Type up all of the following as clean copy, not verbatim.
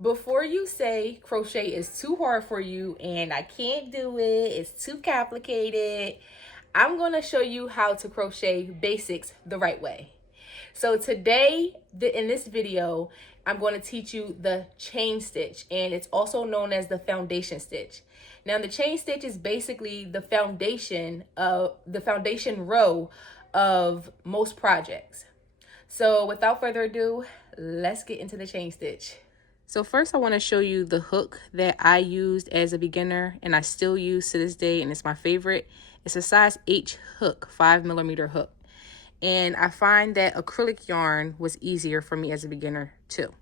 Before you say crochet is too hard for you and I can't do it, it's too complicated, I'm going to show you how to crochet basics the right way. So today, in this video, I'm going to teach you the chain stitch, and it's also known as the foundation stitch. Now, the chain stitch is basically the foundation row of most projects. So without further ado, let's get into the chain stitch. So first I want to show you the hook that I used as a beginner and I still use to this day, and it's my favorite. It's a size H hook, 5mm hook. And I find that acrylic yarn was easier for me as a beginner too.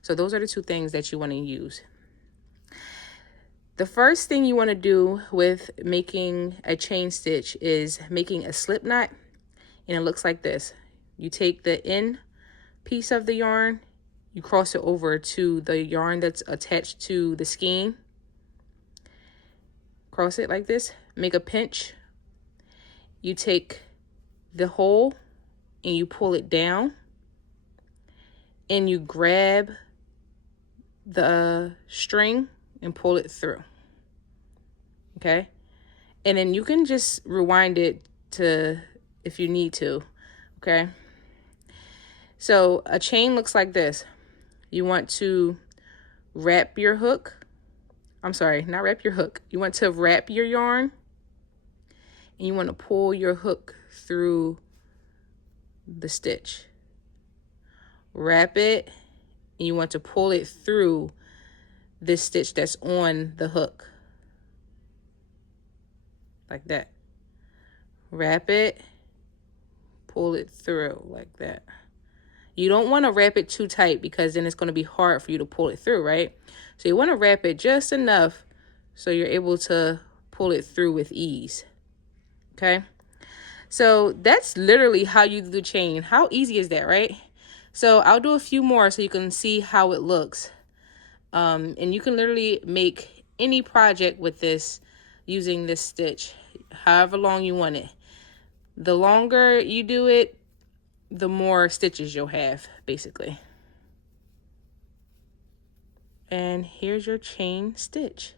So those are the two things that you want to use. The first thing you want to do with making a chain stitch is making a slip knot, and it looks like this. You take the end piece of the yarn, you cross it over to the yarn that's attached to the skein. Cross it like this, make a pinch. You take the hole and you pull it down and you grab the string and pull it through. Okay? And then you can just rewind it to if you need to. Okay? So a chain looks like this. You want to wrap your hook. I'm sorry, not wrap your hook. You want to wrap your yarn and you want to pull your hook through the stitch. Wrap it and you want to pull it through this stitch that's on the hook. Like that. Wrap it, pull it through like that. You don't want to wrap it too tight because then it's going to be hard for you to pull it through, right? So you want to wrap it just enough so you're able to pull it through with ease. Okay? So that's literally how you do the chain. How easy is that, right? So I'll do a few more so you can see how it looks. And you can literally make any project with this using this stitch, however long you want it. The longer you do it, the more stitches you'll have, basically. And here's your chain stitch.